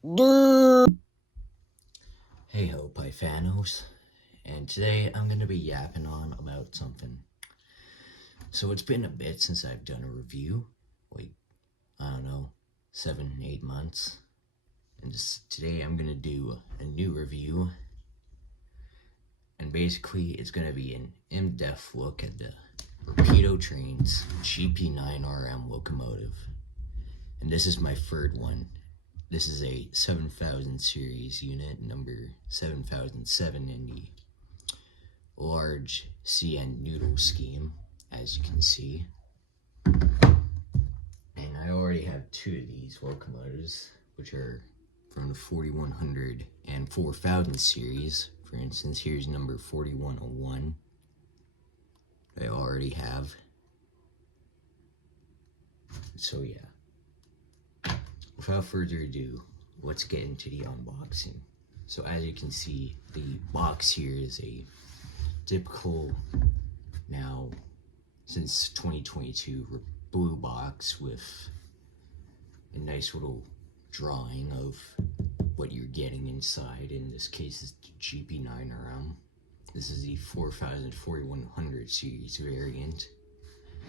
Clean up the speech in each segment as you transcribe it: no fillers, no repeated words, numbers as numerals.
Hey ho, Pyfanos, and today I'm going to be yapping on about something. So it's been a bit since I've done a review, like, I don't know, 7-8 months, and today I'm going to do a new review, and basically it's going to be an in-depth look at the Rapido train's gp9rm locomotive, and this is my third one. This is a 7000 series unit, number 7007 in the large CN noodle scheme, as you can see. And I already have two of these locomotives, which are from the 4100 and 4000 series. For instance, here's number 4101. I already have. So yeah. Without further ado, let's get into the unboxing. So as you can see, the box here is a typical, now since 2022, blue box with a nice little drawing of what you're getting inside. In this case, it's the gp9rm. This is the 4100 series variant.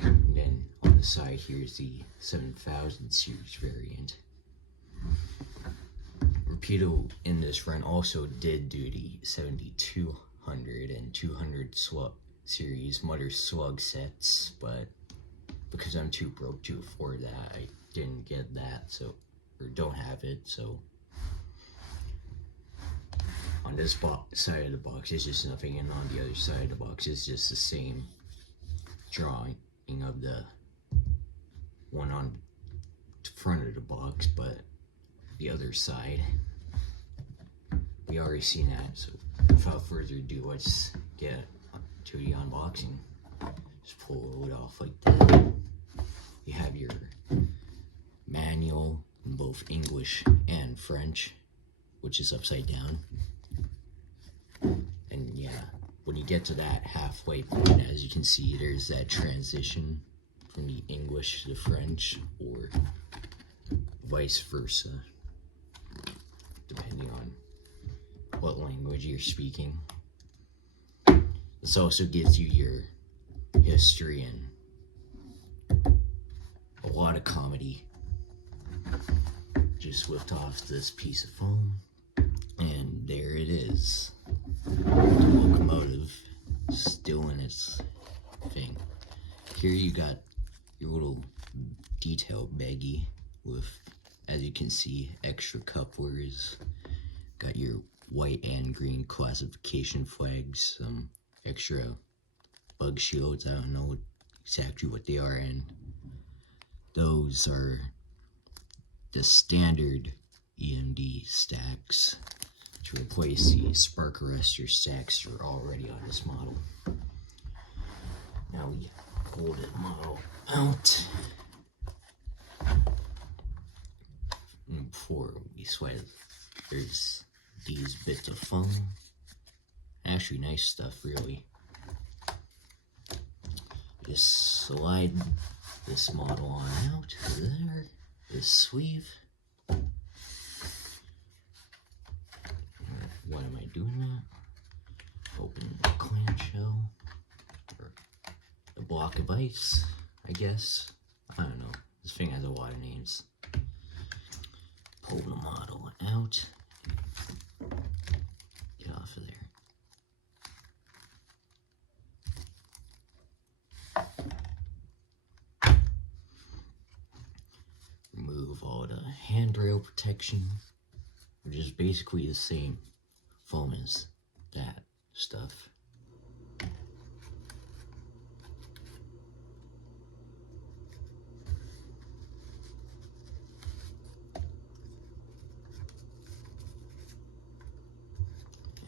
And then on the side here is the 7000 series variant. Rapido in this run also did do the 7200 and 200 series Mother Slug sets, but because I'm too broke to afford that, I didn't get that, or don't have it. So on this side of the box is just nothing, and on the other side of the box is just the same drawing of the one on the front of the box, but the other side, we already seen that. So without further ado, let's get to the unboxing. Just pull it off like that. You have your manual in both English and French, which is upside down. And yeah, when you get to that halfway point, as you can see, there's that transition from the English to the French, or vice versa, depending on what language you're speaking. This also gives you your history and a lot of comedy. Just whipped off this piece of foam, and there it is. The locomotive still in its thing. Here you got your little detail baggie with, as you can see, extra couplers. Got your white and green classification flags, some extra bug shields. I don't know exactly what they are, and those are the standard EMD stacks to replace the spark arrestor stacks that are already on this model. Now we pull the model out. And before we sweat it, there's these bits of foam. Actually nice stuff, really. Just slide this model on out. There, this sleeve. Why am I doing that? Open the clamshell, or a block of ice, I guess. I don't know. This thing has a lot of names. Pull the model out. Get off of there. Remove all the handrail protection, which is basically the same foam as that stuff.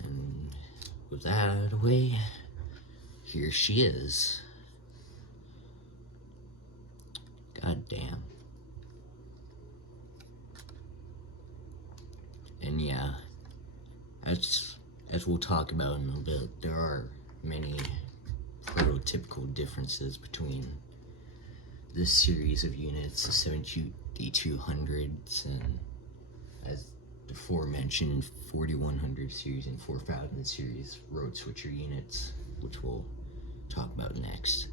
And with that out of the way, here she is. God damn. And yeah, as we'll talk about in a bit, there are many prototypical differences between this series of units, the 7200s, and as aforementioned 4100 series and 4000 series road switcher units, which we'll talk about next.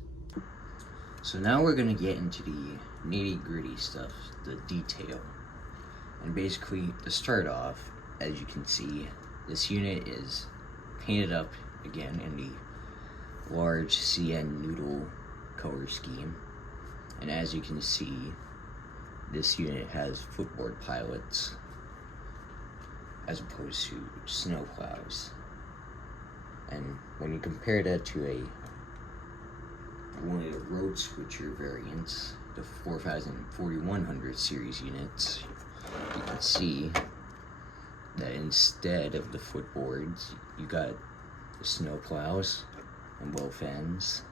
So now we're going to get into the nitty-gritty stuff, the detail. And basically, to start off, as you can see, this unit is painted up again in the large CN noodle color scheme. And as you can see, this unit has footboard pilots as opposed to snow plows. And when you compare that to one of the road switcher variants, the 4100 series units, you can see that instead of the footboards, you got the snow plows on both ends.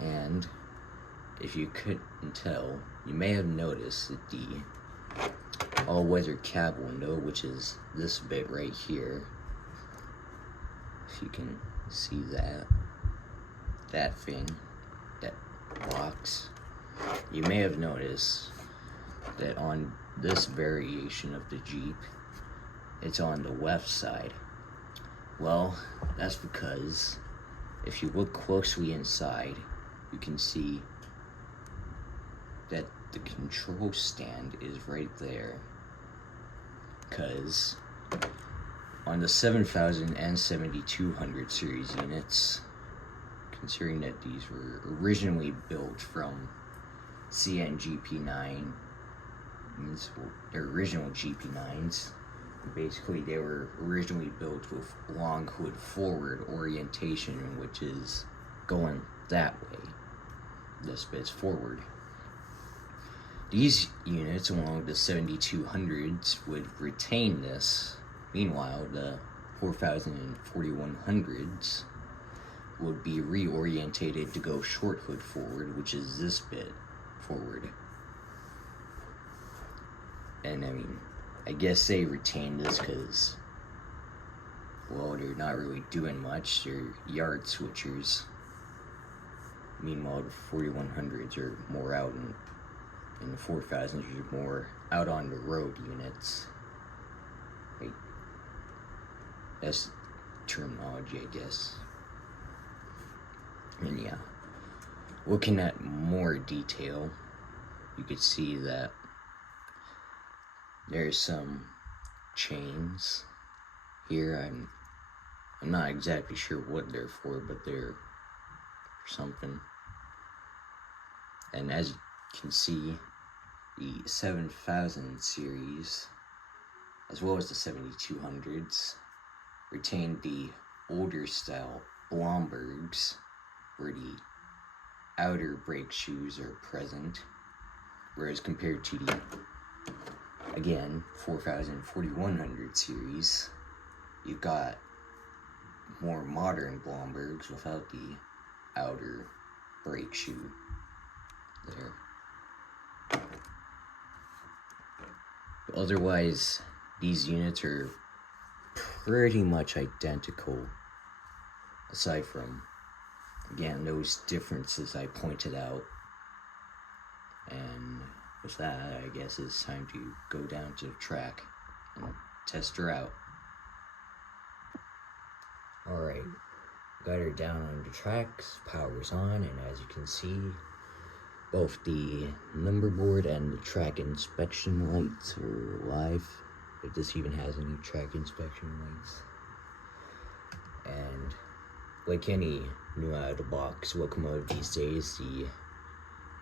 And if you couldn't tell, you may have noticed that the all-weather cab window, which is this bit right here, if you can see that thing, that box, you may have noticed that on this variation of the Jeep, it's on the left side. Well, that's because if you look closely inside, you can see that the control stand is right there. Because on the 7000 and 7200 series units, considering that these were originally built from CN gp9, they're original gp9s. Basically, they were originally built with long hood forward orientation, which is going that way. This bit's forward. These units, along with the 7200s, would retain this. Meanwhile, the 4000 and 4100s would be reorientated to go short hood forward, which is this bit forward. And I mean, I guess they retain this because, well, they're not really doing much. They're yard switchers. Meanwhile, the 4100s are more out, and the 4000s are more out on the road units. Like, that's terminology, I guess. And yeah, looking at more detail, you could see that there's some chains here. I'm not exactly sure what they're for, but they're for something. And as you can see, the 7000 series, as well as the 7200s, retained the older style Blombergs, where the outer brake shoes are present, whereas compared to the, again, 4000 4100 series, you've got more modern Blombergs without the outer brake shoe there. But otherwise, these units are pretty much identical, aside from, again, those differences I pointed out. And with that, I guess it's time to go down to the track and test her out. Alright, got her down on the tracks, power's on, and as you can see, both the number board and the track inspection lights are live, if this even has any track inspection lights. And like any new out of the box locomotive these days, the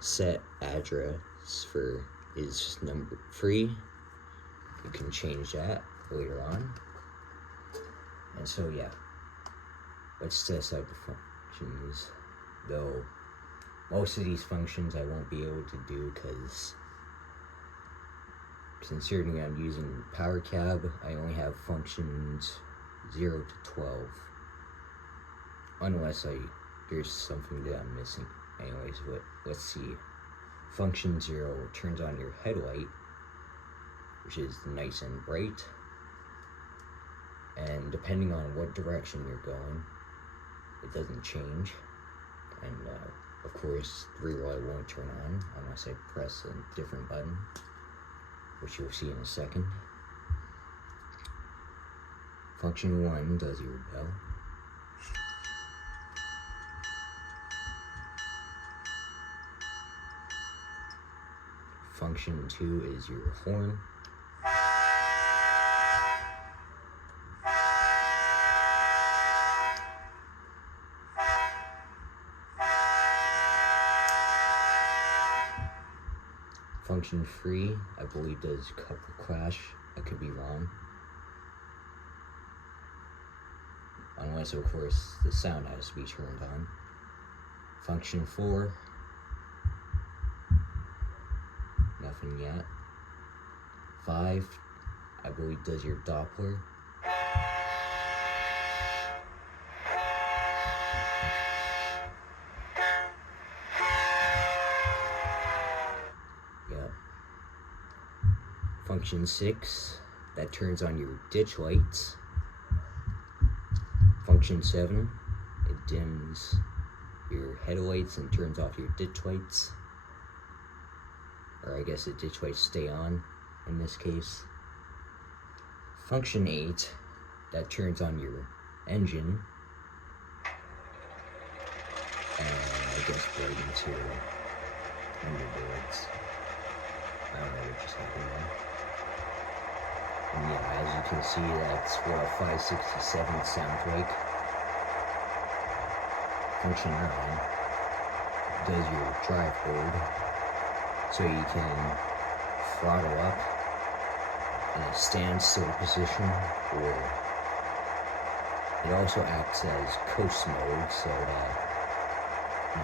set address for is number 3. You can change that later on. And so yeah, let's test out the functions, though most of these functions I won't be able to do because, considering I'm using power cab, I only have functions 0 to 12, unless there's something that I'm missing. Anyways, let's see. Function 0 turns on your headlight, which is nice and bright, and depending on what direction you're going, it doesn't change. And of course, the rear light won't turn on unless I press a different button, which you'll see in a second. Function 1 does your bell. Function 2 is your horn. Function 3, I believe, does couple crash. I could be wrong. Unless, of course, the sound has to be turned on. Function 4, nothing yet. 5, I believe, does your Doppler. Yep. Function 6, that turns on your ditch lights. Function 7, it dims your headlights and turns off your ditch lights. Or I guess the ditch lights stay on in this case. Function 8, that turns on your engine. And I guess braking to underboards. I don't know what just happened there. And yeah, as you can see, that's what a 567 sounds like. Function 9 does your drive board, so you can throttle up in a standstill position, or it also acts as coast mode, so that you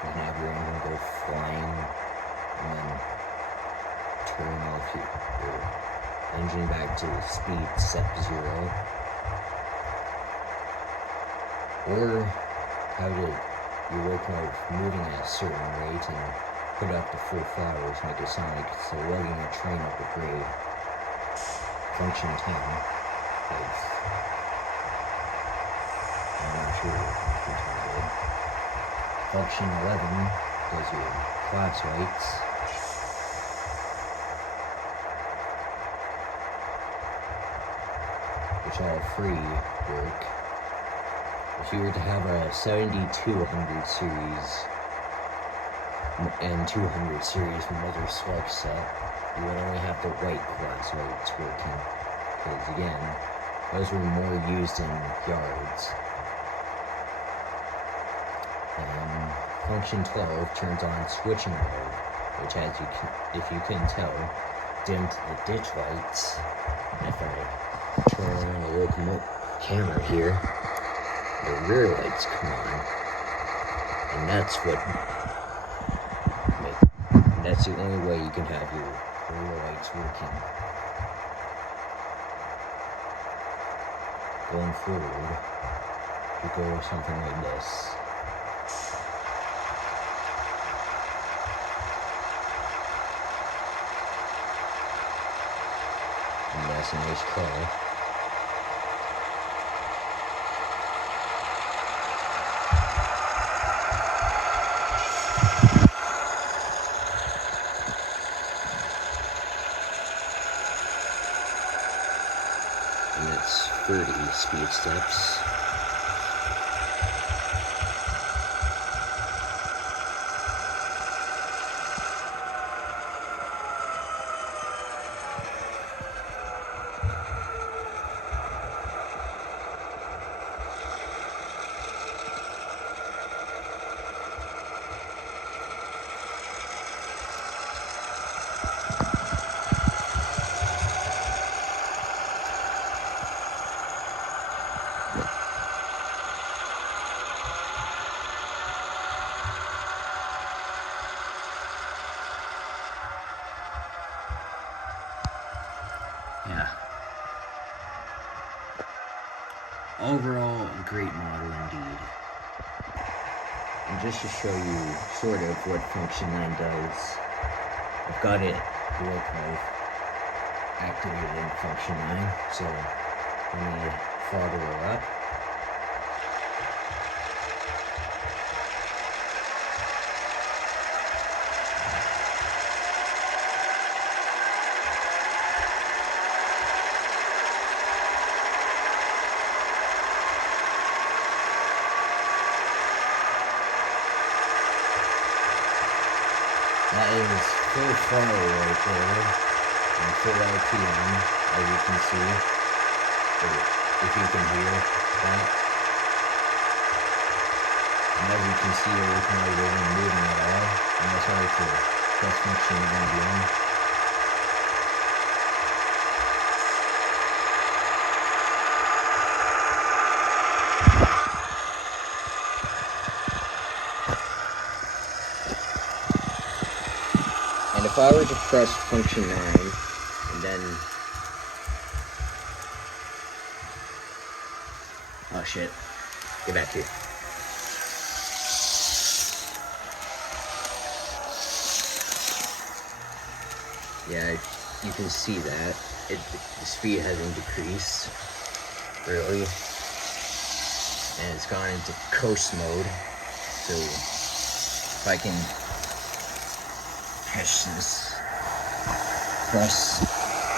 can have your engine go flying and then turn off your engine back to speed set to 0, or have your locomotive moving at a certain rate and put up the full throttle to make it sound like it's lugging a train up a grade. Function 10 is, I'm not sure what function 10 did. Function 11 does your class lights. Which all three work. If you were to have a 7200 series and 200 series motor select set, you would only have the white class lights working. Because again, those were more used in yards. And function 12 turns on switching mode, which, as you can, if you couldn't tell, dimmed the ditch lights. And if I turn on the locomotive camera here, the rear lights come on, and that's the only way you can have your rear lights working. Going forward, you go with something like this. And that's a nice car. And it's 30 speed steps. Yeah. Overall, a great model indeed. And just to show you sort of what function 9 does, I've got it locomotive activated in function 9, so let me throttle her up. is full throttle right there, and full RPM, as you can see, or if you can hear that. And as you can see, everything isn't moving at all, and that's hard to press function 9 again. And if I were to press function 9, and then, oh shit, get back here. Yeah, you can see that the speed hasn't decreased, really, and it's gone into coast mode. So if I can press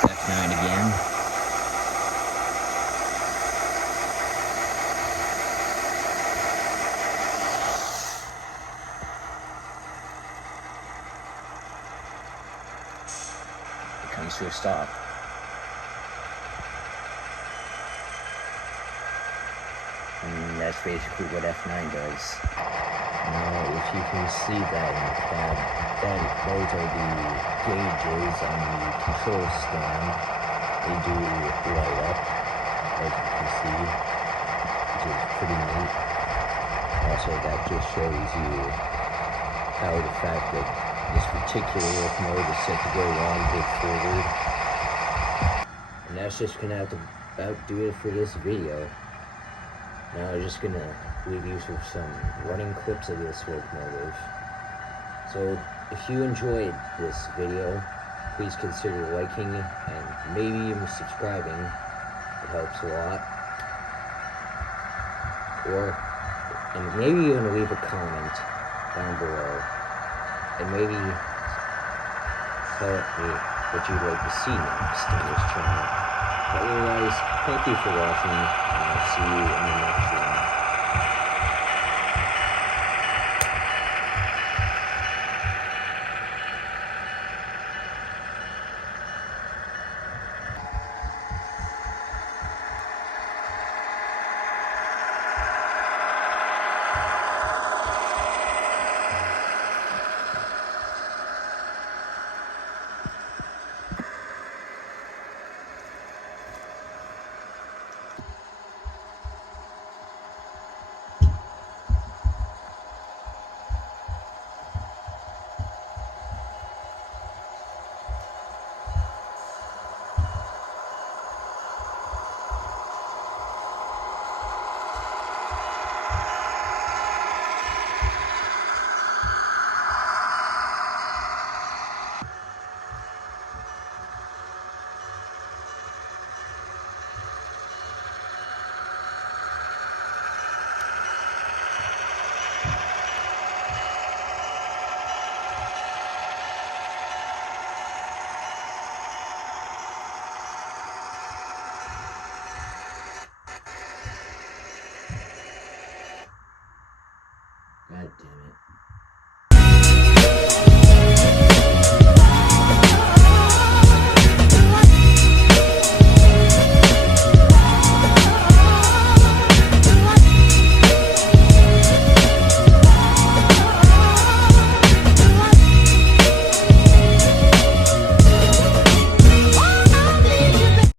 F9 again. It comes to a stop. And that's basically what F9 does. Now, if you can see that in the cab, those are the gauges on the control stand. They do light up, as you can see, which is pretty neat. Also, that just shows you how the fact that this particular locomotive is set to go long bit forward. And that's just gonna have to about do it for this video. Now I'm just gonna leave you with some running clips of this locomotive. So if you enjoyed this video, please consider liking and maybe even subscribing. It helps a lot. And maybe even leave a comment down below. And maybe tell me what you'd like to see next on this channel. Otherwise, thank you for watching, and I'll see you in the next video.